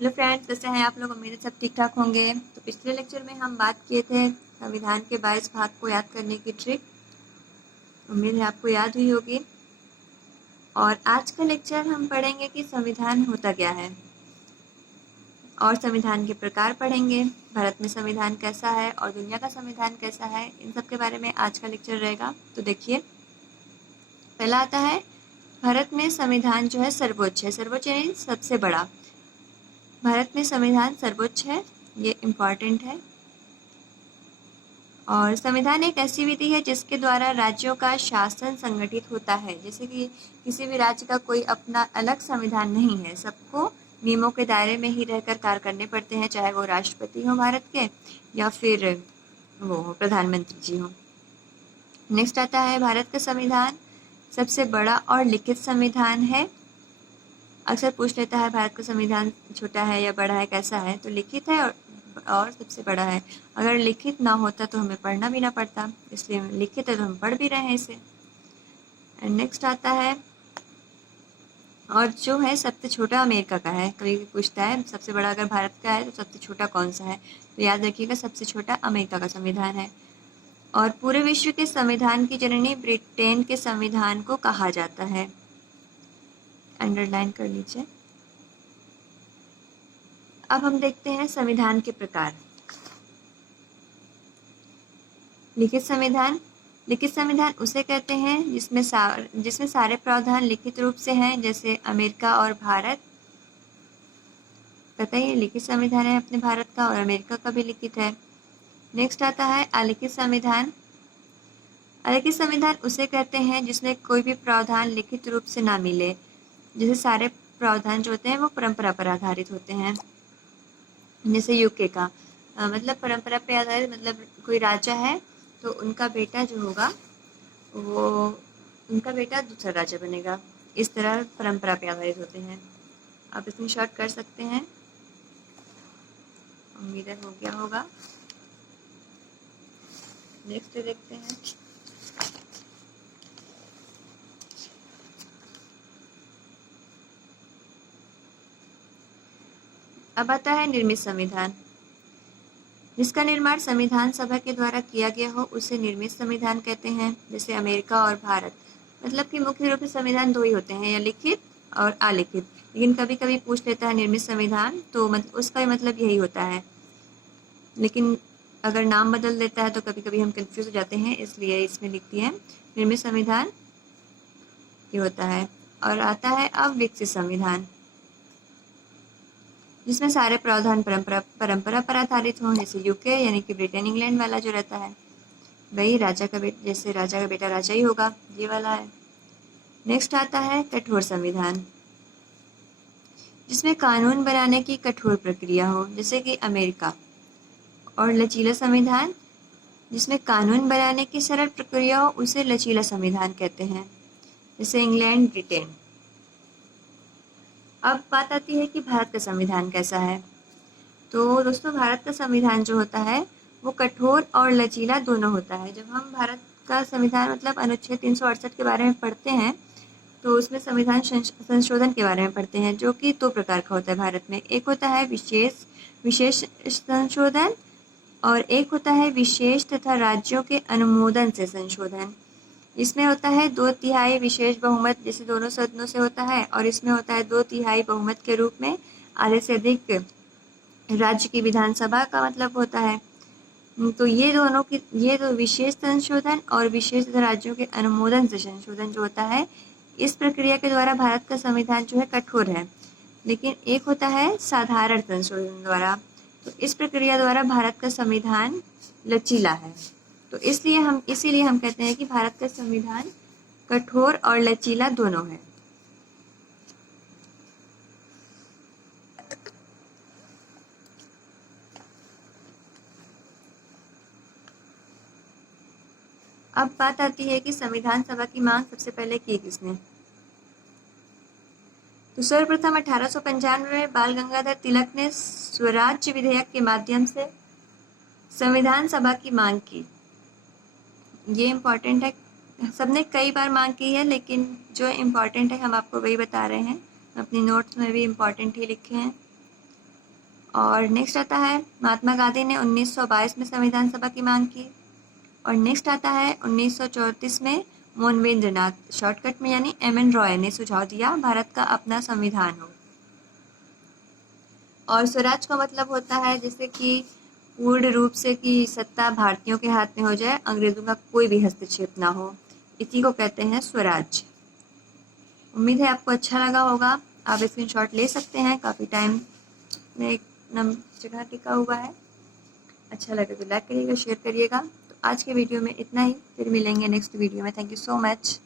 Hello friends, कैसे हैं आप लोग। उम्मीद है सब ठीक ठाक होंगे। तो पिछले लेक्चर में हम बात किए थे संविधान के 22 भाग को याद करने की ट्रिक। उम्मीद है आपको याद हुई होगी। और आज का लेक्चर हम पढ़ेंगे कि संविधान होता क्या है और संविधान के प्रकार पढ़ेंगे। भारत में संविधान कैसा है और दुनिया का संविधान कैसा है, इन सब के बारे में आज का लेक्चर रहेगा। तो देखिए, पहला आता है भारत में संविधान जो है सर्वोच्च है। सर्वोच्च यानी सबसे बड़ा। भारत में संविधान सर्वोच्च है, ये इम्पॉर्टेंट है। और संविधान एक ऐसी विधि है जिसके द्वारा राज्यों का शासन संगठित होता है। जैसे कि किसी भी राज्य का कोई अपना अलग संविधान नहीं है, सबको नियमों के दायरे में ही रहकर कार्य करने पड़ते हैं, चाहे वो राष्ट्रपति हो भारत के या फिर वो प्रधानमंत्री जी हो। नेक्स्ट आता है भारत का संविधान सबसे बड़ा और लिखित संविधान है। अक्सर पूछ लेता है भारत का संविधान छोटा है या बड़ा है, कैसा है। तो लिखित है और सबसे बड़ा है। अगर लिखित ना होता तो हमें पढ़ना भी ना पड़ता, इसलिए लिखित है तो हम पढ़ भी रहे हैं इसे। एंड नेक्स्ट आता है, और जो है सबसे छोटा अमेरिका का है। कभी भी पूछता है सबसे बड़ा अगर भारत का है तो सबसे छोटा कौन सा है, तो याद रखिएगा सबसे छोटा अमेरिका का संविधान है। और पूरे विश्व के संविधान की जननी ब्रिटेन के संविधान को कहा जाता है। अंडरलाइन कर लीजिए। अब हम देखते हैं संविधान के प्रकार। लिखित संविधान। लिखित संविधान उसे कहते हैं जिसमें सारे प्रावधान लिखित रूप से हैं, जैसे अमेरिका और भारत। पता ही लिखित संविधान है अपने भारत का, और अमेरिका का भी लिखित है। नेक्स्ट आता है अलिखित संविधान। अलिखित संविधान उसे कहते हैं जिसमें कोई भी प्रावधान लिखित रूप से ना मिले। जैसे सारे प्रावधान जो होते हैं वो परंपरा पर आधारित होते हैं। जैसे यूके का मतलब परंपरा पे आधारित, मतलब कोई राजा है तो उनका बेटा जो होगा वो उनका बेटा दूसरा राजा बनेगा। इस तरह परंपरा पे आधारित होते हैं। आप इसमें शॉर्ट कर सकते हैं। उम्मीद है हो गया होगा। नेक्स्ट देखते हैं। अब आता है निर्मित संविधान। जिसका निर्माण संविधान सभा के द्वारा किया गया हो उसे निर्मित संविधान कहते हैं। जैसे अमेरिका और भारत, मतलब कि मुख्य रूप से संविधान दो ही होते हैं, या लिखित और अलिखित। लेकिन कभी कभी पूछ लेता है निर्मित संविधान, तो उसका मतलब यही होता है। लेकिन अगर नाम बदल देता है तो कभी कभी हम कंफ्यूज हो जाते हैं, इसलिए इसमें लिखती है निर्मित संविधान ये होता है। और आता है अविकसित संविधान, जिसमें सारे प्रावधान परंपरा पर आधारित हों। जैसे यूके यानी कि ब्रिटेन इंग्लैंड वाला जो रहता है, वही राजा का बेटा, जैसे राजा का बेटा राजा ही होगा, ये वाला है। नेक्स्ट आता है कठोर संविधान, जिसमें कानून बनाने की कठोर प्रक्रिया हो, जैसे कि अमेरिका। और लचीला संविधान, जिसमें कानून बनाने की सरल प्रक्रिया हो, उसे लचीला संविधान कहते हैं, जैसे इंग्लैंड ब्रिटेन। अब बात आती है कि भारत का संविधान कैसा है। तो दोस्तों, भारत का संविधान जो होता है वो कठोर और लचीला दोनों होता है। जब हम भारत का संविधान मतलब अनुच्छेद 368 के बारे में पढ़ते हैं तो उसमें संविधान संशोधन के बारे में पढ़ते हैं, जो कि दो प्रकार का होता है भारत में। एक होता है विशेष संशोधन, और एक होता है विशेष तथा राज्यों के अनुमोदन से संशोधन। इसमें होता है 2/3 विशेष बहुमत, जैसे दोनों सदनों से होता है, और इसमें होता है 2/3 बहुमत के रूप में आधे से अधिक राज्य की विधानसभा का मतलब होता है। तो ये दो विशेष संशोधन और विशेष तथा राज्यों के अनुमोदन से संशोधन जो होता है, इस प्रक्रिया के द्वारा भारत का संविधान जो है कठोर है। लेकिन एक होता है साधारण संशोधन द्वारा, तो इस प्रक्रिया द्वारा भारत का संविधान लचीला है। तो इसीलिए हम कहते हैं कि भारत का संविधान कठोर और लचीला दोनों है। अब बात आती है कि संविधान सभा की मांग सबसे पहले की किसने। तो सर्वप्रथम 1895 में बाल गंगाधर तिलक ने स्वराज्य विधेयक के माध्यम से संविधान सभा की मांग की। ये इम्पोर्टेंट है, सबने कई बार मांग की है, लेकिन जो इम्पोर्टेंट है हम आपको वही बता रहे हैं। अपनी नोट्स में भी इम्पोर्टेंट ही लिखे हैं। और नेक्स्ट आता है महात्मा गांधी ने 1922 में संविधान सभा की मांग की। और नेक्स्ट आता है 1934 में मोनवेंद्र नाथ, शॉर्टकट में यानी MN रॉय ने सुझाव दिया भारत का अपना संविधान हो। और स्वराज का मतलब होता है जैसे कि पूर्ण रूप से कि सत्ता भारतीयों के हाथ में हो जाए, अंग्रेजों का कोई भी हस्तक्षेप ना हो, इसी को कहते हैं स्वराज। उम्मीद है आपको अच्छा लगा होगा। आप स्क्रीनशॉट ले सकते हैं, काफ़ी टाइम में एक जगह टिका हुआ है। अच्छा लगे तो लाइक करिएगा, शेयर करिएगा। तो आज के वीडियो में इतना ही, फिर मिलेंगे नेक्स्ट वीडियो में। Thank you so much.